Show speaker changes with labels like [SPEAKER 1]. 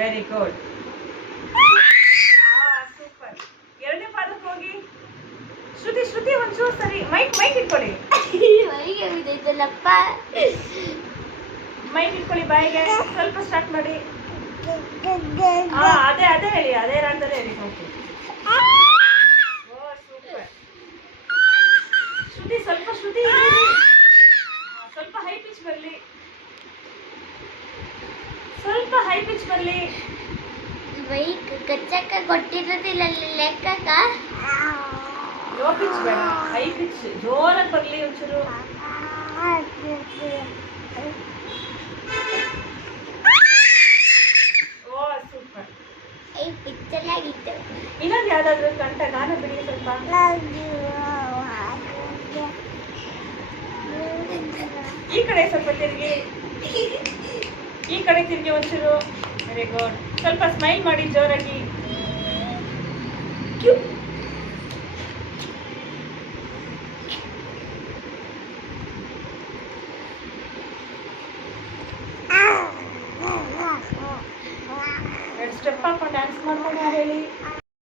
[SPEAKER 1] Very good super ಎರಡನೇ ಪಾದಕ್ಕೆ ಹೋಗಿ. ಶ್ರುತಿ ಶ್ರುತಿ ಒಂಚೂರು ಸರಿ. ಮೈಕ್ ಮೈಕ್ ಇಟ್ಕೊಳ್ಳಿ
[SPEAKER 2] ಮೈಗೆ ಇದಲ್ಲಪ್ಪ.
[SPEAKER 1] ಮೈಕ್ ಇಟ್ಕೊಳ್ಳಿ ಬಾಯಿಗೆ. ಸ್ವಲ್ಪ ಸ್ಟಾರ್ಟ್ ಮಾಡಿ. ಅದೇ ಅದೇ ಹೇಳಿ. ಅದೇ ರಾಗದಲ್ಲೇ ಹೇಳಿ ಸಾಕು. ಓ ಸೂಪರ್ ಶ್ರುತಿ ಸ್ವಲ್ಪ ಶ್ರುತಿ ಇರಿ, ಇರಿ. ಹಾ, ಸ್ವಲ್ಪ ಹೈ ಪಿಚ್ ಬರಲಿ ಸ್ವಲ್ಪ ಹೈ ಪಿಚ್ ಬರಲಿ.
[SPEAKER 2] ಬೈಕ್ ಕಚ್ಚಕ್ಕ ಕೊಟ್ಟಿರೋದಿಲ್ಲ ಲೆಕ್ಕಕ್ಕ.
[SPEAKER 1] ಲೋ ಪಿಚ್ ಬೇಡ. ಹೈ ಪಿಚ್ ಜೋರಾಗಿ ಬರಲಿ ಒಂಚೂರು. ಓ ಸೂಪರ್
[SPEAKER 2] ಪಿಚ್ಚಲಾಗಿತ್ತು
[SPEAKER 1] ಇನ್ನೊಂದು ಯಾವ್ದಾದ್ರು ಕಂಠ ಗಾನ ಬಿಡಿ ಸ್ವಲ್ಪ. ಈ ಕಡೆ ಸ್ವಲ್ಪ ತಿರುಗಿ. ಈ ಕಡೆ ತಿರುಗಿ ಒಂಚೂರು ವೆರಿ ಗುಡ್ ಸ್ವಲ್ಪ ಸ್ಮೈಲ್ ಮಾಡಿ ಜೋರಾಗಿ. ಕ್ಯೂ. ಎರಡು ಸ್ಟೆಪ್ ಹಾಕೊಂಡು ಡ್ಯಾನ್ಸ್ ಮಾಡ್ಕೊಂಡು ಯಾರು ಹೇಳಿ